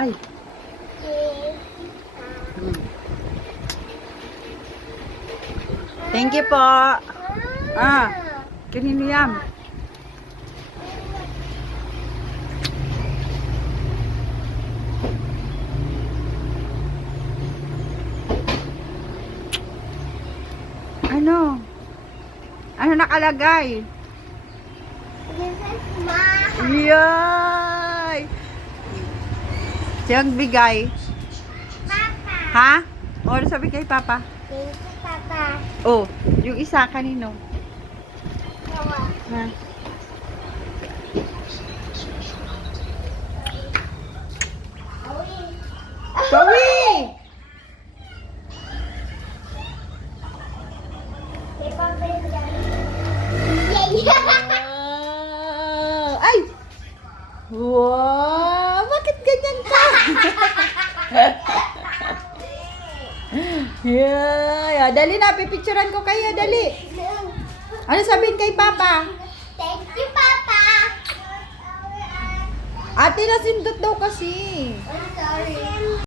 Ay. Thank you po. Kanino yan? Ano? Ano nakalagay? This is mine. Yay! Siyang bigay. Papa. Ha? O, ano sabi kay Papa? Thank you, Papa. Oh, yung isa kanino? Kawa. Ha? Pawi! Kay Papa yung Yay! Wow! Ay! Wow! Bakit ganyan ka? Yeah, dali na, pipicturean ko kayo, dali. Ano sabihin kay Papa? Thank you, Papa. Ate, nasindot daw kasi. I'm sorry.